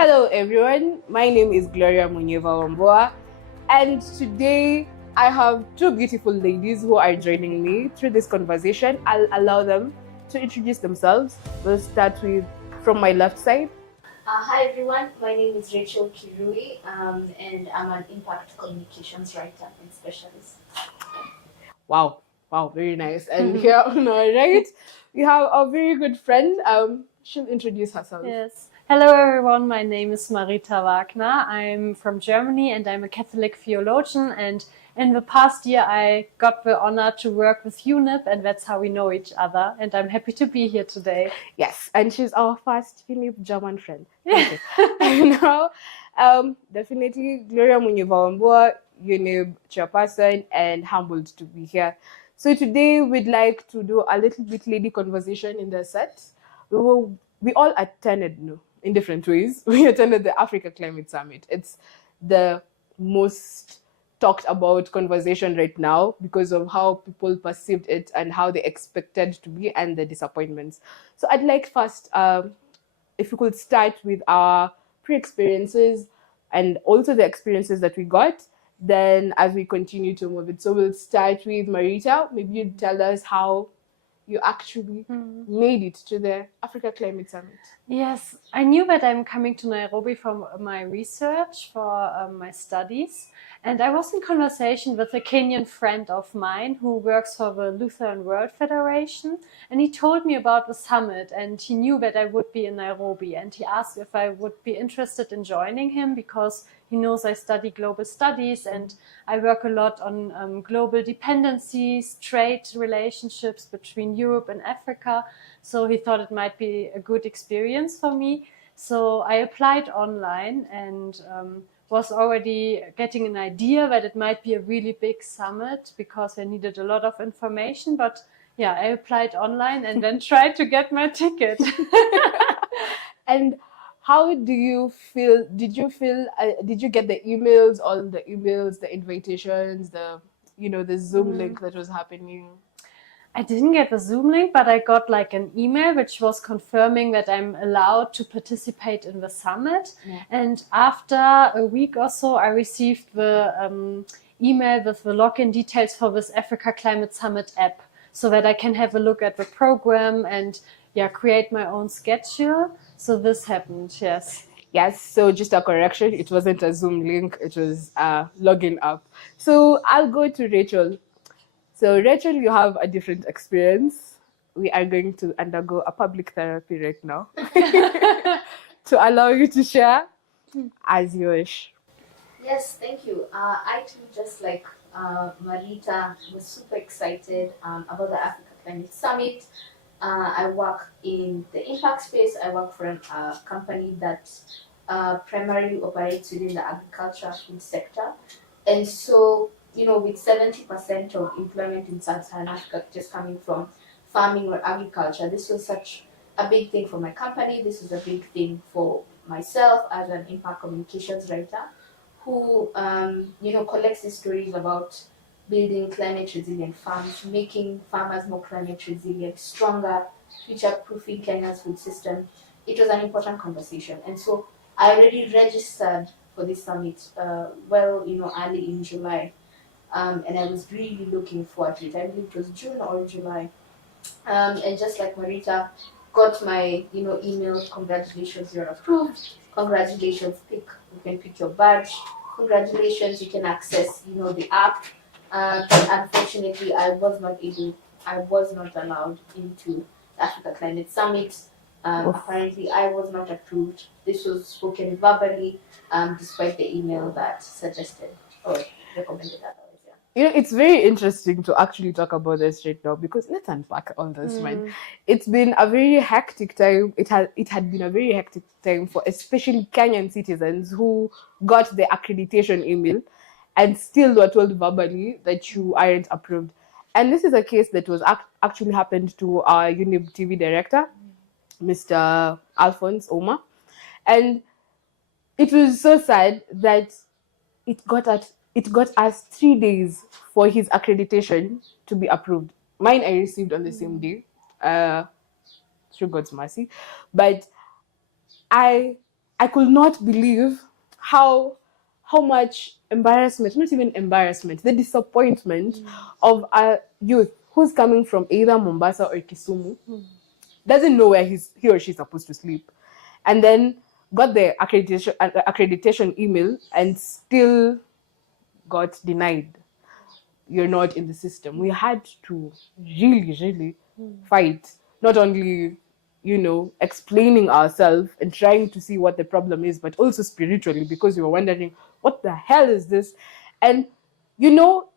Hello everyone, my name is Gloria Munyeva, and today I have two beautiful ladies who are joining me through this conversation. I'll allow them to introduce themselves. We'll start with from my left side. Hi everyone, my name is Rachel Kirui and I'm an impact communications writer and specialist. Wow, very nice. And here on our right, we have a very good friend. She'll introduce herself. Yes. Hello everyone, my name is Marita Wagner. I'm from Germany and I'm a Catholic theologian, and in the past year I got the honor to work with Younib, and that's how we know each other, and I'm happy to be here today. Yes, and she's our first Younib German friend. Okay. Now, definitely Gloria Munyeva, Younib chairperson, and humbled to be here. So today we'd like to do a little bit lady conversation in the set. We all attended, in different ways. We attended the Africa Climate Summit. It's the most talked about conversation right now because of how people perceived it and how they expected to be and the disappointments. So I'd like first, if we could start with our pre-experiences and also the experiences that we got, then as we continue to move it. So we'll start with Marita. Maybe you'd tell us how you actually made it to the Africa Climate Summit. Yes, I knew that I'm coming to Nairobi for my research, for my studies. And I was in conversation with a Kenyan friend of mine who works for the Lutheran World Federation. And he told me about the summit, and he knew that I would be in Nairobi. And he asked if I would be interested in joining him because he knows I study global studies and I work a lot on global dependencies, trade relationships between Europe and Africa. So he thought it might be a good experience for me. So I applied online and was already getting an idea that it might be a really big summit because I needed a lot of information. But yeah, I applied online and then tried to get my ticket. And how do you feel? Did you get the emails, all the emails, the invitations, the Zoom link that was happening? I didn't get the Zoom link, but I got like an email which was confirming that I'm allowed to participate in the summit. Yeah. And after a week or so, I received the email with the login details for this Africa Climate Summit app so that I can have a look at the program and create my own schedule. So this happened, yes. Yes, so just a correction, it wasn't a Zoom link, it was a login app. So I'll go to Rachel. So Rachel, you have a different experience. We are going to undergo a public therapy right now to allow you to share as you wish. Yes, thank you. I too, just like Marita, was super excited about the Africa Climate Summit. I work in the impact space. I work for a company that primarily operates within the agriculture food sector. And so, with 70% of employment in Sub-Saharan Africa just coming from farming or agriculture, this was such a big thing for my company. This was a big thing for myself as an impact communications writer who, collects these stories about building climate resilient farms, making farmers more climate resilient, stronger, future-proofing Kenya's food system. It was an important conversation. And so I already registered for this summit, early in July. And I was really looking forward to it. I believe it was June or July. And just like Marita, got my, email, congratulations, you're approved. Congratulations, you can pick your badge. Congratulations, you can access, the app. But unfortunately, I was not allowed into the Africa Climate Summit. Apparently, I was not approved. This was spoken verbally, despite the email that suggested or recommended otherwise. It's very interesting to actually talk about this right now because let's unpack all this, man. It's been a very hectic time. It had been a very hectic time for especially Kenyan citizens who got the accreditation email and still were told verbally that you aren't approved. And this is a case that was actually happened to our Younib TV director, Mr. Alphonse Oma. And it was so sad that it got us 3 days for his accreditation to be approved. Mine I received on the same day, through God's mercy. But I I could not believe how much embarrassment, not even embarrassment, the disappointment of a youth who's coming from either Mombasa or Kisumu, doesn't know where he or she's supposed to sleep, and then got the accreditation email and still got denied. You're not in the system. We had to really fight, not only explaining ourselves and trying to see what the problem is, but also spiritually, because we were wondering what the hell is this. And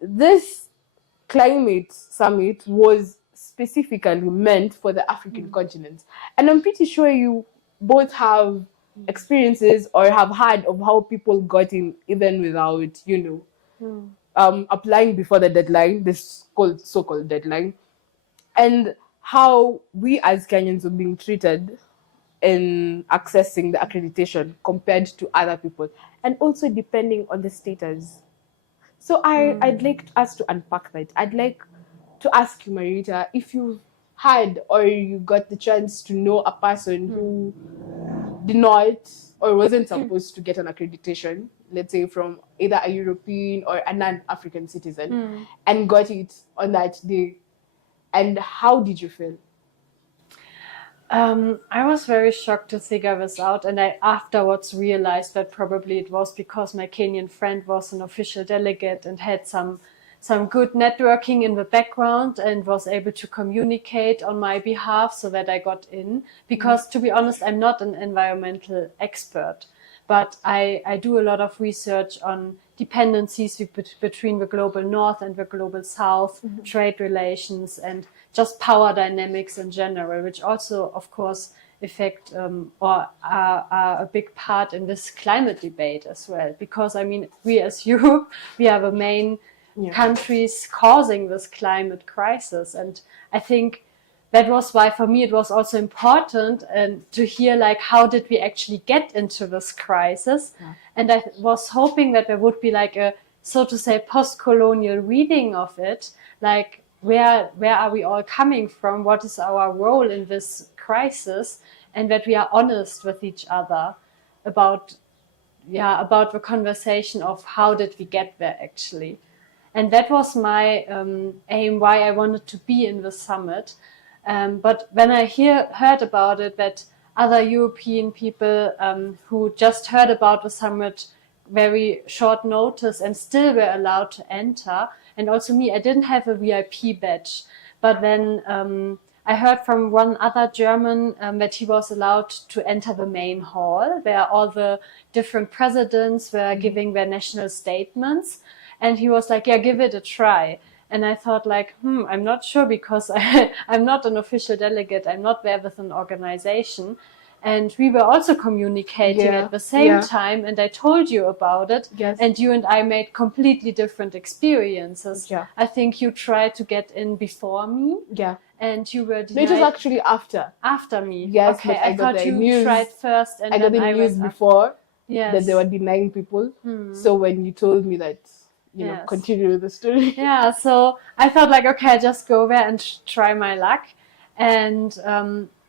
this climate summit was specifically meant for the African continent, and I'm pretty sure you both have experiences or have heard of how people got in even without applying before the deadline, this so-called deadline, and how we as Kenyans were being treated in accessing the accreditation compared to other people, and also depending on the status. So I'd like us to unpack that. I'd like to ask you, Marita, if you had or you got the chance to know a person who did not or wasn't supposed to get an accreditation, let's say from either a European or a non-African citizen, and got it on that day. And how did you feel? I was very shocked to figure this out, and I afterwards realized that probably it was because my Kenyan friend was an official delegate and had some good networking in the background and was able to communicate on my behalf so that I got in. Because to be honest, I'm not an environmental expert, but I do a lot of research on dependencies between the global north and the global south, trade relations, and just power dynamics in general, which also, of course, affect or are a big part in this climate debate as well. Because, I mean, we as Europe, we are the main countries causing this climate crisis. And I think that was why, for me, it was also important to hear, like, how did we actually get into this crisis? Yeah. And I was hoping that there would be like a, so to say, post-colonial reading of it, like, where are we all coming from? What is our role in this crisis? And that we are honest with each other about the conversation of how did we get there actually. And that was my aim, why I wanted to be in the summit. But when I heard about it, that other European people who just heard about the summit very short notice and still were allowed to enter, and also me, I didn't have a VIP badge, but then I heard from one other German that he was allowed to enter the main hall where all the different presidents were giving their national statements, and he was like, yeah, give it a try. And I thought like, I'm not sure, because I'm not an official delegate, I'm not there with an organization. And we were also communicating at the same time, and I told you about it, and you and I made completely different experiences. Yeah. I think you tried to get in before me, and you were denied. No, it was actually after. After me. Yes, okay. but I thought you tried first, and I got the news before that they were denying people. So when you told me that, continue the story. Yeah, so I thought like, okay, I just go there and try my luck. And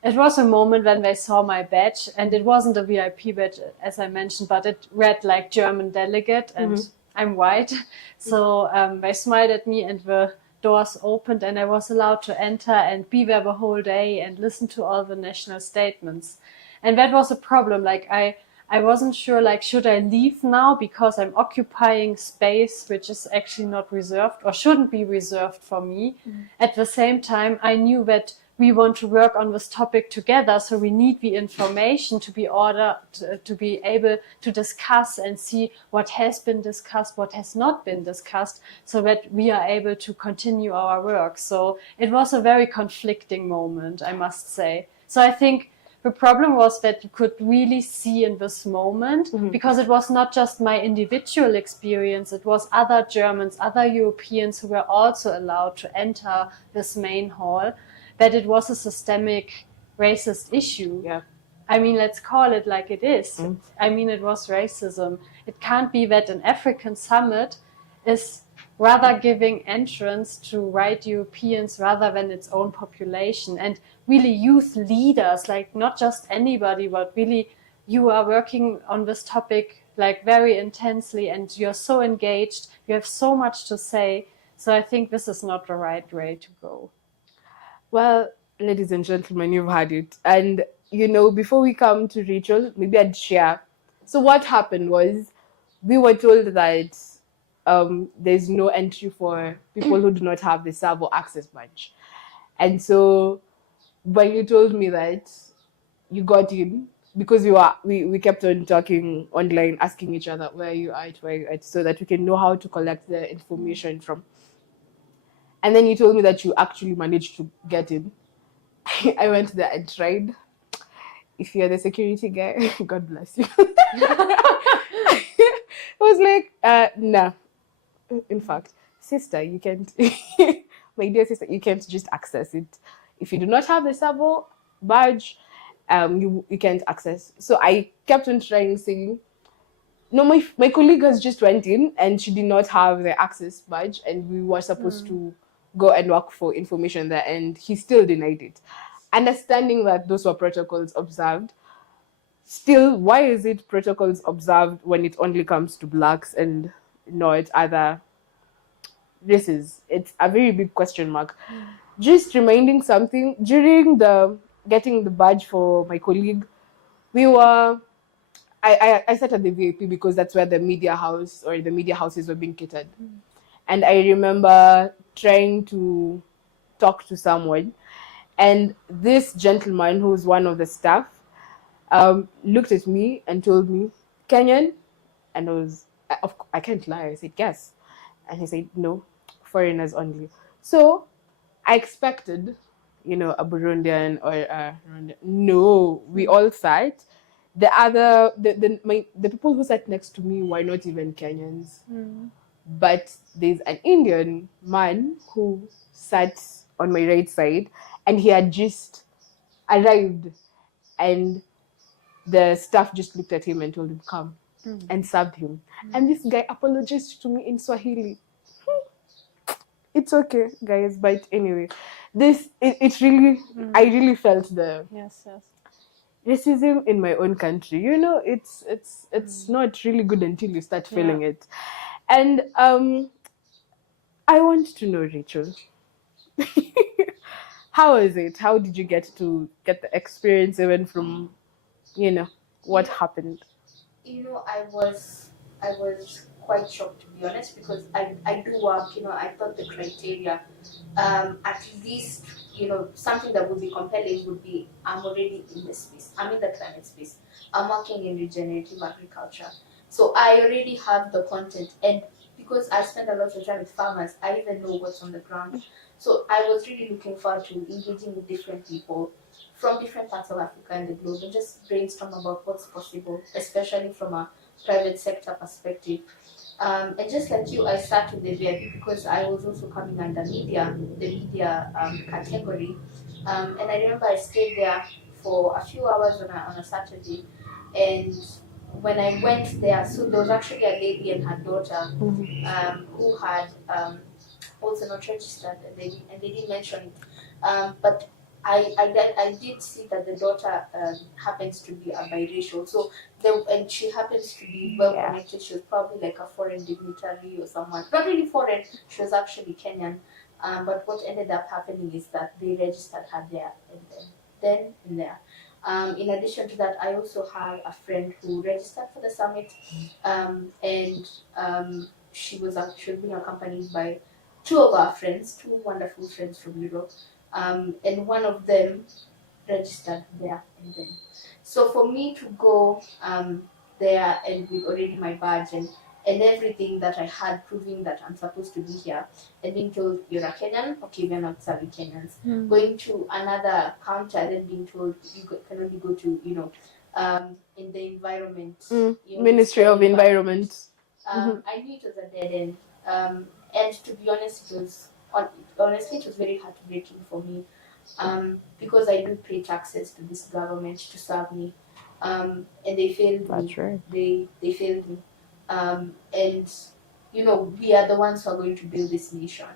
it was a moment when they saw my badge, and it wasn't a VIP badge, as I mentioned, but it read like German delegate, and I'm white. So they smiled at me, and the doors opened, and I was allowed to enter and be there the whole day and listen to all the national statements. And that was a problem. Like I wasn't sure, like, should I leave now because I'm occupying space which is actually not reserved or shouldn't be reserved for me. At the same time, I knew that we want to work on this topic together, so we need the information to be able to discuss and see what has been discussed, what has not been discussed, so that we are able to continue our work. So it was a very conflicting moment, I must say. So I think the problem was that you could really see in this moment, because it was not just my individual experience, it was other Germans, other Europeans who were also allowed to enter this main hall, that it was a systemic racist issue. Yeah. I mean, let's call it like it is. I mean, it was racism. It can't be that an African summit is rather giving entrance to white Europeans rather than its own population, and really youth leaders, like not just anybody, but really you are working on this topic like very intensely, and you're so engaged, you have so much to say. So I think this is not the right way to go. Well, ladies and gentlemen, you've had it. And, you know, before we come to Rachel, maybe I'd share. So, what happened was we were told that there's no entry for people who do not have the Savo access badge. And so, when you told me that you got in, because we kept on talking online, asking each other, where you at, so that we can know how to collect the information from. And then you told me that you actually managed to get in. I went there and tried. If you're the security guy, God bless you. I was like, nah. In fact, sister, you can't. My dear sister, you can't just access it. If you do not have the Sabo badge, you can't access. So I kept on trying, saying, no, my colleague has just went in and she did not have the access badge, and we were supposed to go and work for information there, and he still denied it. Understanding that those were protocols observed, still, why is it protocols observed when it only comes to blacks and not other races? It's a very big question mark. Just reminding something, during the getting the badge for my colleague, we were I sat at the VIP because that's where the media house or the media houses were being catered. And I remember trying to talk to someone, and this gentleman, who's one of the staff, looked at me and told me, Kenyan? And I can't lie. I said, yes. And he said, no, foreigners only. So I expected, a Burundian or a Rwandan. No, we all sat. The people who sat next to me were not even Kenyans. But there's an Indian man who sat on my right side, and he had just arrived, and the staff just looked at him and told him, come, and served him. And this guy apologized to me in Swahili. It's okay, guys, but anyway, it really, I really felt the Yes, yes. racism in my own country. It's not really good until you start feeling it. And I want to know, Rachel, how is it? How did you get the experience, even from, what happened? I was quite shocked, to be honest, because I do work. I thought the criteria, at least, something that would be compelling would be, I'm already in the space. I'm in the climate space. I'm working in regenerative agriculture. So I already have the content, and because I spend a lot of time with farmers, I even know what's on the ground. So I was really looking forward to engaging with different people from different parts of Africa and the globe, and just brainstorm about what's possible, especially from a private sector perspective. And just like you, I sat with the VIP because I was also coming under the media category. And I remember I stayed there for a few hours on a Saturday. And when I went there, so there was actually a lady and her daughter who had also not registered, and they didn't mention it. But I did see that the daughter happens to be a biracial, and she happens to be well connected. She was probably like a foreign dignitary or someone, not really foreign. She was actually Kenyan. But what ended up happening is that they registered her there and then and there. In addition to that, I also had a friend who registered for the summit, and she was being accompanied by two of our friends, two wonderful friends from Europe, and one of them registered there and then. So for me to go there and with already my badge and everything that I had proving that I'm supposed to be here, and being told you're a Kenyan, okay, we're not serving Kenyans. Going to another counter, then being told can only go to, in the environment. Ministry of Environment. I knew it was a dead end. And to be honest, honestly, it was very heartbreaking for me, because I do pay taxes to this government to serve me, and they failed me. That's right. They failed me, and we are the ones who are going to build this nation.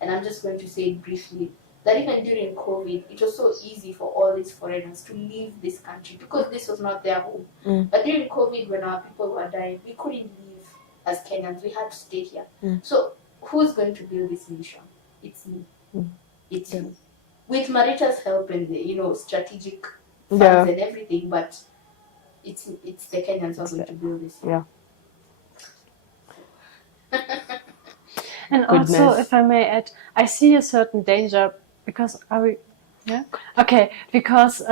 And I'm just going to say it briefly. that even during COVID, it was so easy for all these foreigners to leave this country because this was not their home. But during COVID, when our people were dying, we couldn't leave as Kenyans. We had to stay here. So who's going to build this nation? It's me. It's you. With Marita's help and the strategic funds and everything, but it's the Kenyans who are going to build this. Yeah. And also, if I may add, I see a certain danger because because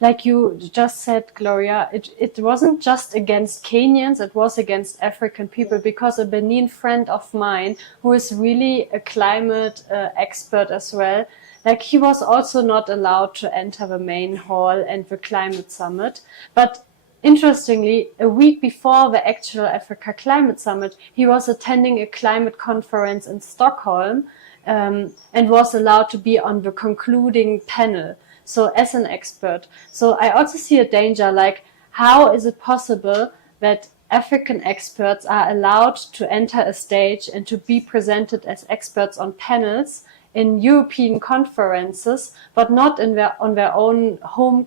like you just said, Gloria, it wasn't just against Kenyans, it was against African people, because a Benin friend of mine who is really a climate expert as well, like he was also not allowed to enter the main hall and the climate summit. But interestingly, a week before the actual Africa Climate Summit, he was attending a climate conference in Stockholm, and was allowed to be on the concluding panel, so as an expert. So I also see a danger, like how is it possible that African experts are allowed to enter a stage and to be presented as experts on panels in European conferences, but not on their own home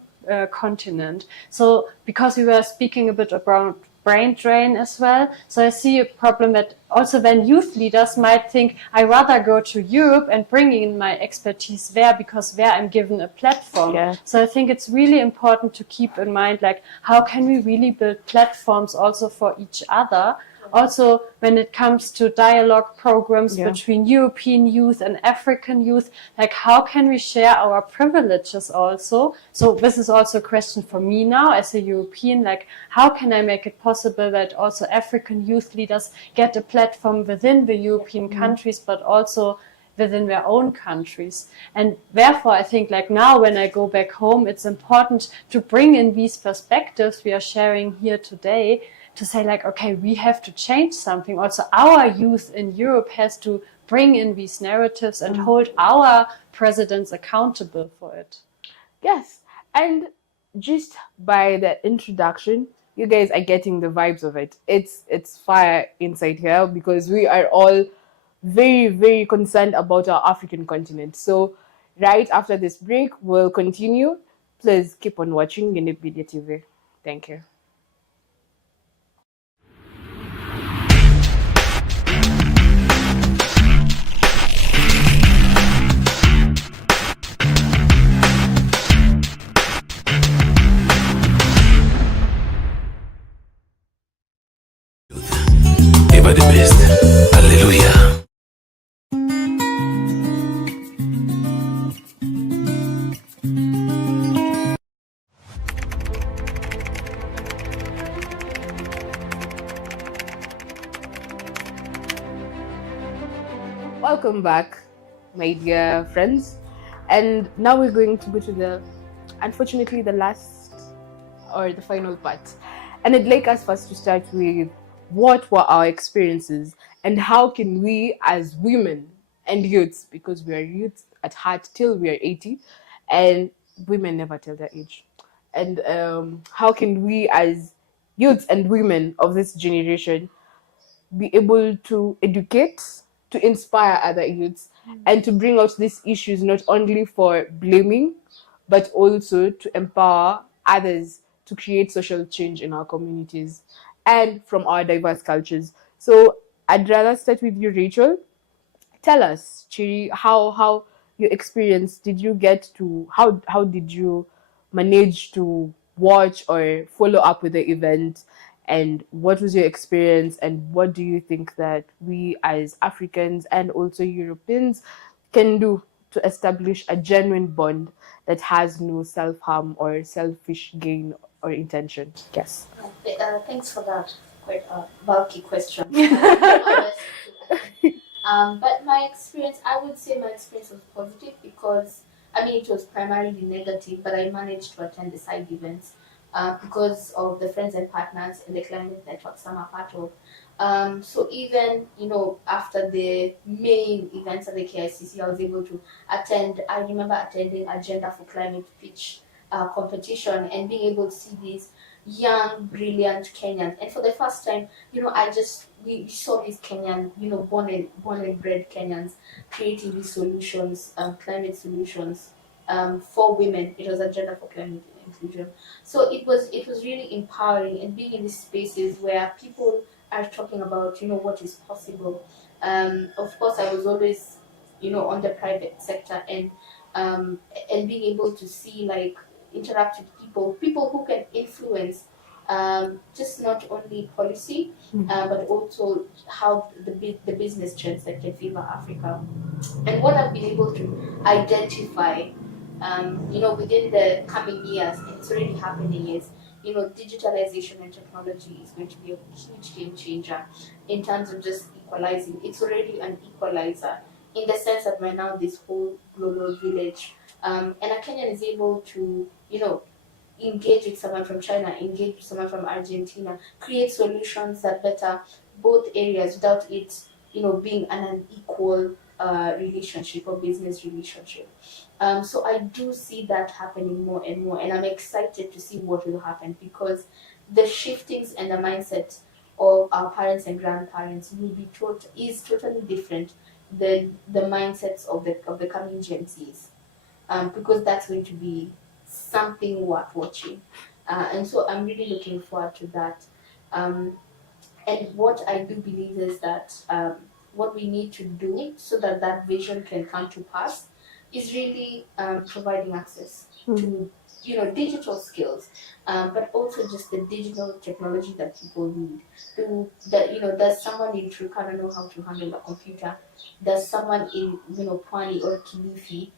continent. So because we were speaking a bit about brain drain as well, so I see a problem that also then youth leaders might think, I rather go to Europe and bring in my expertise there because there I'm given a platform. So I think it's really important to keep in mind, like, how can we really build platforms also for each other? Also, when it comes to dialogue programs between European youth and African youth, like how can we share our privileges also? So this is also a question for me now as a European, like how can I make it possible that also African youth leaders get a platform within the European countries, but also within their own countries. And therefore, I think like now when I go back home, it's important to bring in these perspectives we are sharing here today, to say like, okay, we have to change something. Also, our youth in Europe has to bring in these narratives and hold our presidents accountable for it. Yes, and just by the introduction, you guys are getting the vibes of it. It's fire inside here because we are all very, very concerned about our African continent. So right after this break, we'll continue. Please keep on watching Younib Media TV. Thank you. Ever the best. Hallelujah. Welcome back, my dear friends. And now we're going to go to unfortunately, the last or the final part. And I'd like us first to start with what were our experiences and how can we as women and youths, because we are youths at heart till we are 80, and women never tell their age. And how can we as youths and women of this generation be able to educate, to inspire other youths, and to bring out these issues not only for blaming, but also to empower others to create social change in our communities and from our diverse cultures. So I'd rather start with you, Rachel. Tell us, Chiri, how your experience, did you get to, how did you manage to watch or follow up with the event, and what was your experience, and what do you think that we as Africans and also Europeans can do to establish a genuine bond that has no self-harm or selfish gain or intention? Yes. Thanks for that quite bulky question. But my experience, I would say my experience was positive because, I mean, it was primarily negative, but I managed to attend the side events because of the friends and partners and the climate networks I'm a part of. So even, after the main events at the KICC, I was able to attend. I remember attending Agenda for Climate pitch competition and being able to see these young, brilliant Kenyans. And for the first time, we saw these Kenyan, born and bred Kenyans creating these solutions, climate solutions, for women. It was a gender for climate inclusion. So it was really empowering, and being in these spaces where people are talking about, what is possible. Of course, I was always, on the private sector, and being able to see, like, interact with people who can influence, just not only policy, but also how the business trends that can favor Africa. And what I've been able to identify, within the coming years, and it's already happening, is, digitalization and technology is going to be a huge game changer in terms of just equalizing. It's already an equalizer in the sense that we're now this whole global village, and a Kenyan is able to, engage with someone from China, engage with someone from Argentina, create solutions that better both areas without it, being an unequal relationship or business relationship. So I do see that happening more and more, and I'm excited to see what will happen, because the shiftings and the mindset of our parents and grandparents is totally different than the mindsets of the coming Gen Zs, because that's going to be something worth watching, and so I'm really looking forward to that. And what I do believe is that, what we need to do so that that vision can come to pass is really, providing access to, digital skills, but also just the digital technology that people need. Does someone in Turkana know how to handle a computer? Does someone in, Pwani or Kilifi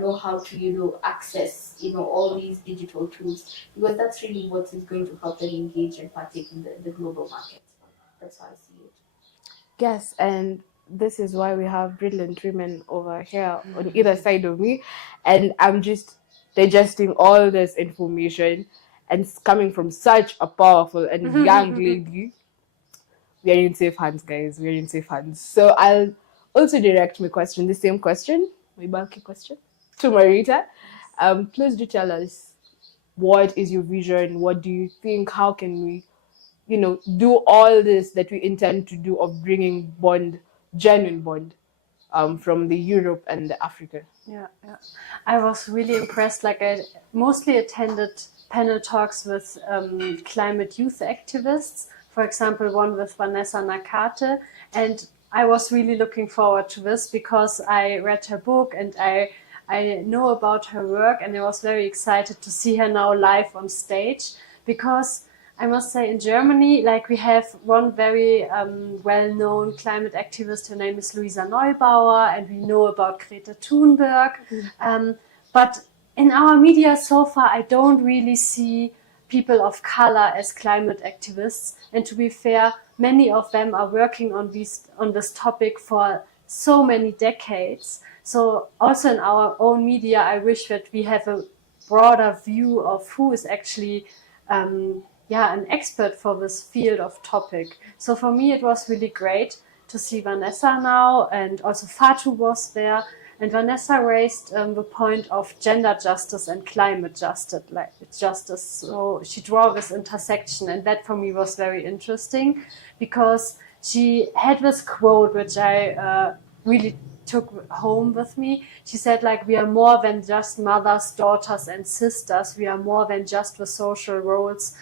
know how to, access, all these digital tools? Because that's really what is going to help them engage and partake in the global market. That's how I see it. Yes, and this is why we have brilliant women over here on either side of me, and I'm just digesting all this information, and it's coming from such a powerful and young lady. We are in safe hands, guys. We are in safe hands. So I'll also direct the same question, my bulky question, to Marita. Please do tell us, what is your vision? What do you think? How can we, do all this that we intend to do of bringing genuine bond, from the Europe and the Africa? Yeah. I was really impressed. Like, I mostly attended panel talks with climate youth activists. For example, one with Vanessa Nakate, and I was really looking forward to this because I read her book and I know about her work, and I was very excited to see her now live on stage, because I must say, in Germany, like, we have one very well-known climate activist. Her name is Luisa Neubauer, and we know about Greta Thunberg. But in our media so far, I don't really see people of color as climate activists. And to be fair, many of them are working on this topic for so many decades. So also in our own media, I wish that we have a broader view of who is actually an expert for this field of topic. So for me, it was really great to see Vanessa now, and also Fatu was there. And Vanessa raised the point of gender justice and climate justice. So she drew this intersection, and that for me was very interesting, because she had this quote which I really took home with me. She said, like, we are more than just mothers, daughters, and sisters. We are more than just the social roles,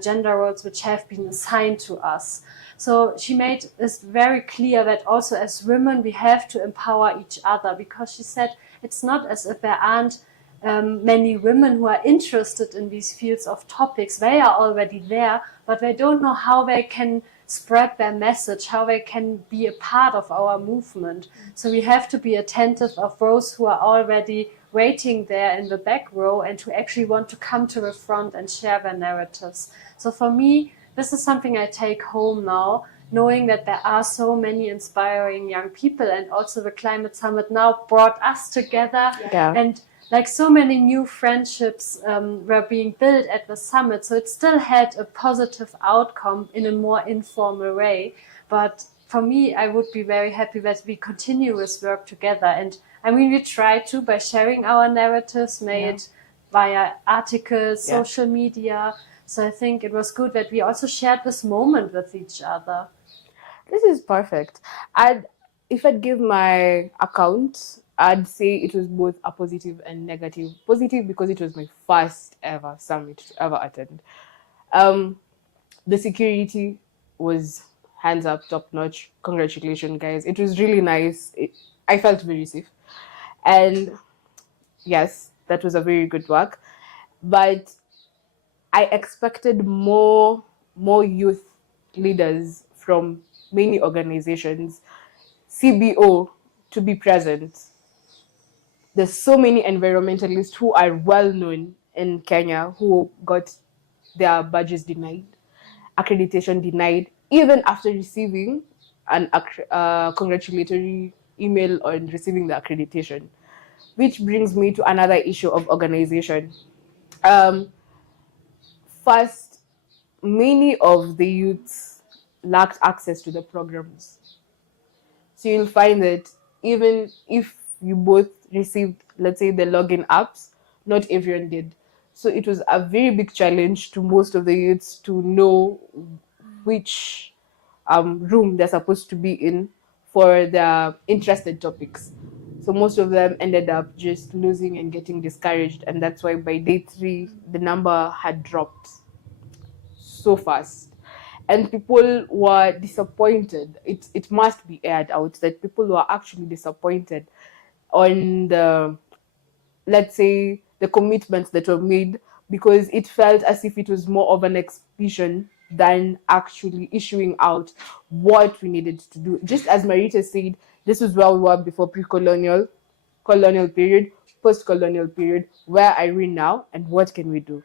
gender roles which have been assigned to us. So she made this very clear that also as women we have to empower each other, because she said it's not as if there aren't many women who are interested in these fields of topics. They are already there, but they don't know how they can spread their message, how they can be a part of our movement. So we have to be attentive of those who are already waiting there in the back row and who actually want to come to the front and share their narratives. So for me, this is something I take home now, knowing that there are so many inspiring young people, and also the Climate Summit now brought us together. Yeah. And like, so many new friendships were being built at the summit. So it still had a positive outcome in a more informal way. But for me, I would be very happy that we continue this work together. And I mean, we try to by sharing our narratives, it via articles, social media, So I think it was good that we also shared this moment with each other. This is perfect. If I'd give my account, I'd say it was both a positive and negative. Positive because it was my first ever summit to ever attend. Um, the security was hands up, top notch. Congratulations, guys! It was really nice. I felt very safe, and yes, that was a very good work. But I expected more youth leaders from many organizations, CBO, to be present. There's so many environmentalists who are well known in Kenya who got their badges denied, accreditation denied, even after receiving an congratulatory email on receiving the accreditation. Which brings me to another issue of organization. Um, First, many of the youths lacked access to the programs. So you'll find that even if you both received, let's say, the login apps, not everyone did. So it was a very big challenge to most of the youths to know which room they're supposed to be in for their interested topics. So most of them ended up just losing and getting discouraged. And that's why by day 3, the number had dropped so fast, and people were disappointed. It must be aired out that people were actually disappointed on the, let's say, the commitments that were made, because it felt as if it was more of an exhibition than actually issuing out what we needed to do. Just as Marita said, this is where we were before pre-colonial, colonial period, post-colonial period. Where are we now, and what can we do?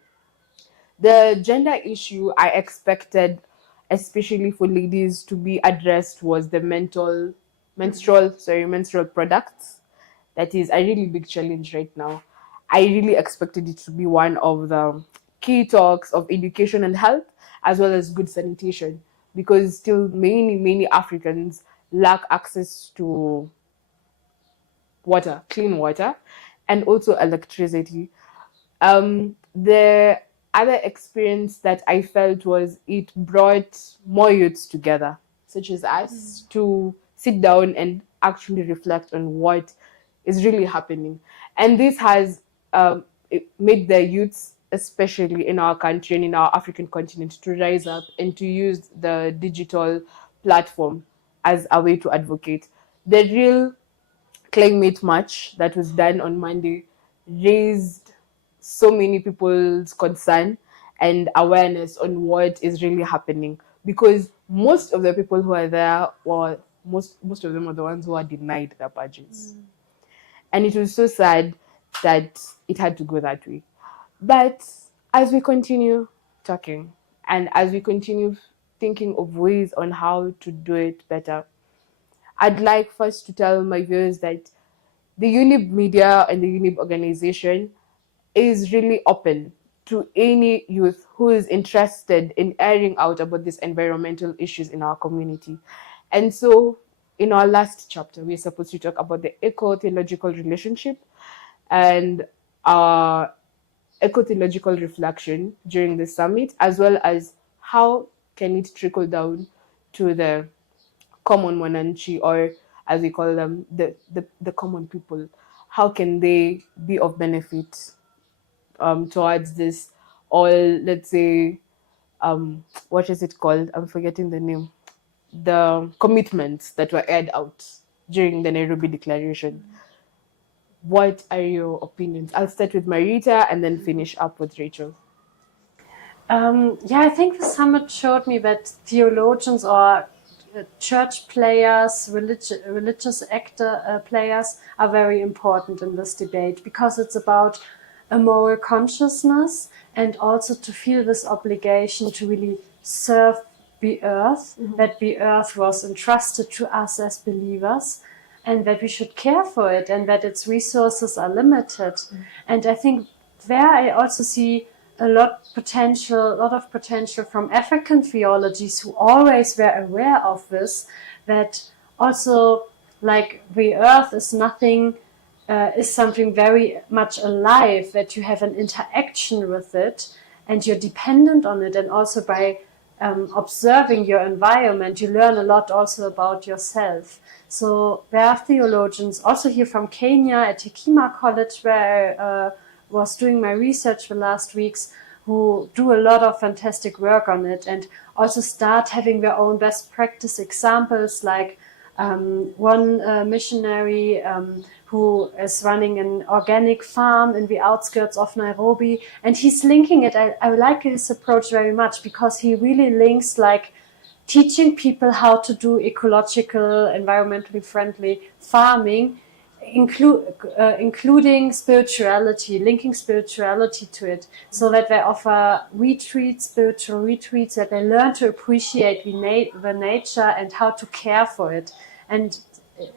The gender issue I expected, especially for ladies, to be addressed was the menstrual products. That is a really big challenge right now. I really expected it to be one of the key talks of education and health, as well as good sanitation, because still many Africans lack access to water, clean water, and also electricity. The other experience that I felt was it brought more youths together, such as us, to sit down and actually reflect on what is really happening. And this has made the youths, especially in our country and in our African continent, to rise up and to use the digital platform as a way to advocate. The real climate march that was done on Monday raised so many people's concern and awareness on what is really happening, because most of the people who are there were most of them are the ones who are denied their badges. And it was so sad that it had to go that way. But as we continue talking and as we continue thinking of ways on how to do it better, I'd like first to tell my viewers that the Younib Media and the Younib organization is really open to any youth who is interested in airing out about these environmental issues in our community. And so, in our last chapter, we're supposed to talk about the eco-theological relationship and our eco-theological reflection during the summit, as well as how can it trickle down to the common wananchi, or as we call them, the common people. How can they be of benefit towards this, or let's say, what is it called? I'm forgetting the name. The commitments that were aired out during the Nairobi Declaration. What are your opinions? I'll start with Marita and then finish up with Rachel. I think the summit showed me that theologians or church players, religious actor players are very important in this debate, because it's about a moral consciousness and also to feel this obligation to really serve the earth, that the earth was entrusted to us as believers, and that we should care for it, and that its resources are limited. And I think there I also see a lot of potential from African theologies who always were aware of this, that also, like, the earth is nothing, is something very much alive, that you have an interaction with it, and you're dependent on it. And also by observing your environment, you learn a lot also about yourself. So there are theologians, also here from Kenya at Hekima College, where I was doing my research the last weeks, who do a lot of fantastic work on it, and also start having their own best practice examples, like one missionary who is running an organic farm in the outskirts of Nairobi, and he's linking it. I like his approach very much, because he really links like teaching people how to do ecological, environmentally friendly farming, including spirituality, linking spirituality to it, so that they offer retreats, spiritual retreats, that they learn to appreciate the nature and how to care for it. And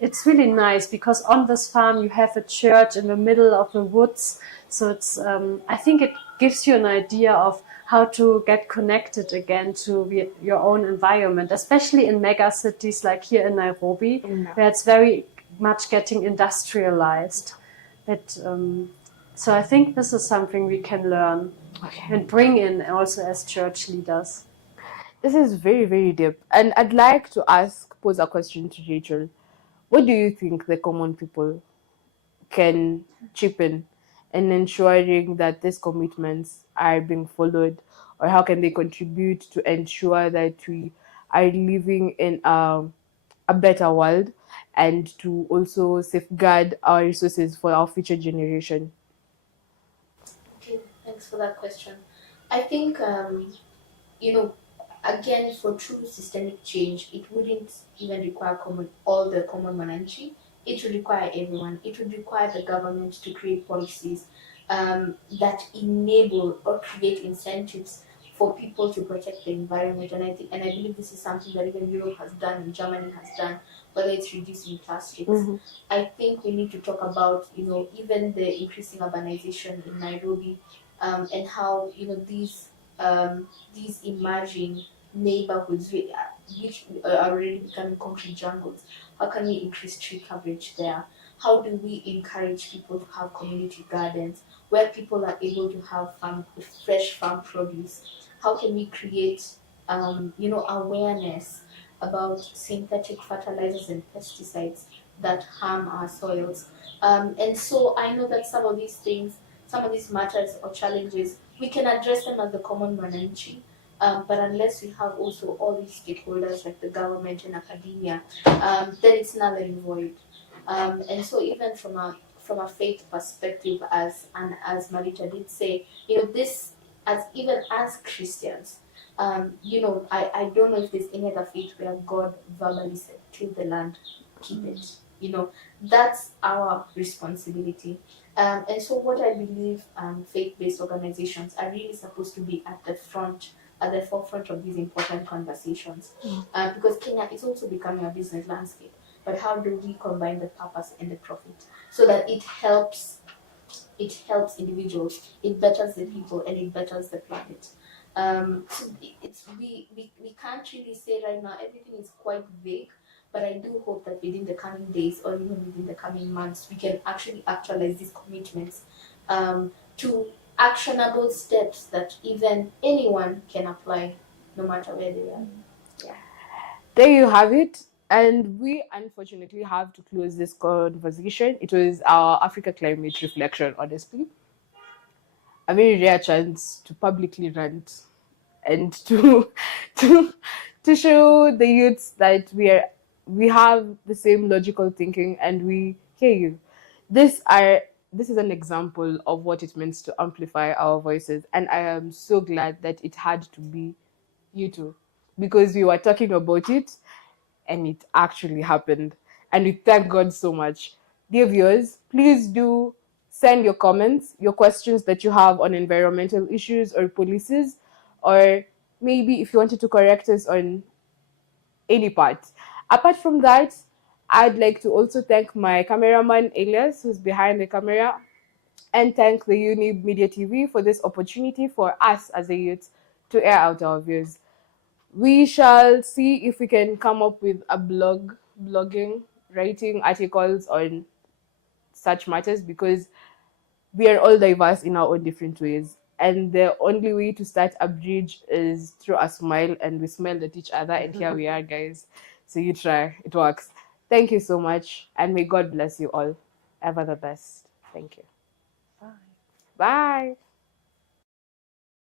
it's really nice, because on this farm you have a church in the middle of the woods. So it's I think it gives you an idea of how to get connected again to your own environment, especially in mega cities like here in Nairobi, where it's very much getting industrialized. So I think this is something we can learn and bring in also as church leaders. This is very, very deep. And I'd like to pose a question to Rachel. What do you think the common people can chip in ensuring that these commitments are being followed? Or how can they contribute to ensure that we are living in a better world, and to also safeguard our resources for our future generation? Okay, thanks for that question. I think, again, for true systemic change, it wouldn't even require all the common mananchi. It would require everyone. It would require the government to create policies that enable or create incentives for people to protect the environment. And I believe this is something that even Europe has done and Germany has done, whether it's reducing plastics. Mm-hmm. I think we need to talk about, even the increasing urbanization in Nairobi, and how, these emerging neighborhoods which are already becoming concrete jungles. How can we increase tree coverage there? How do we encourage people to have community gardens where people are able to have fresh farm produce? How can we create awareness about synthetic fertilizers and pesticides that harm our soils? And so I know that some of these things, some of these matters or challenges, we can address them as the common mananchi. But unless we have also all these stakeholders like the government and academia, then it's null and void. And so even from a faith perspective, as Marita did say, this even as Christians, I don't know if there's any other faith where God verbally said, "Till the land, keep it." That's our responsibility. And so what I believe faith-based organizations are really supposed to be at the forefront of these important conversations, because Kenya is also becoming a business landscape. But how do we combine the purpose and the profit so that it helps individuals, it betters the people, and it betters the planet? So we can't really say right now. Everything is quite vague, but I do hope that within the coming days or even within the coming months, we can actually actualize these commitments to actionable steps that even anyone can apply, no matter where they are. Yeah. There you have it. And we unfortunately have to close this conversation. It was our Africa climate reflection, honestly. A very rare chance to publicly rant and to to show the youths that we have the same logical thinking and we hear you. This is an example of what it means to amplify our voices, and I am so glad that it had to be you two, because we were talking about it and it actually happened. And we thank God so much. Dear viewers, please do send your comments, your questions that you have on environmental issues or policies, or maybe if you wanted to correct us on any part. Apart from that, I'd like to also thank my cameraman Elias, who's behind the camera, and thank the Younib Media TV for this opportunity for us as a youth to air out our views. We shall see if we can come up with a blogging, writing articles on such matters, because we are all diverse in our own different ways. and the only way to start a bridge is through a smile, and we smiled at each other, and here we are, guys. So you try, it works. Thank you so much, and may God bless you all. Ever the best. Thank you. Bye. Bye.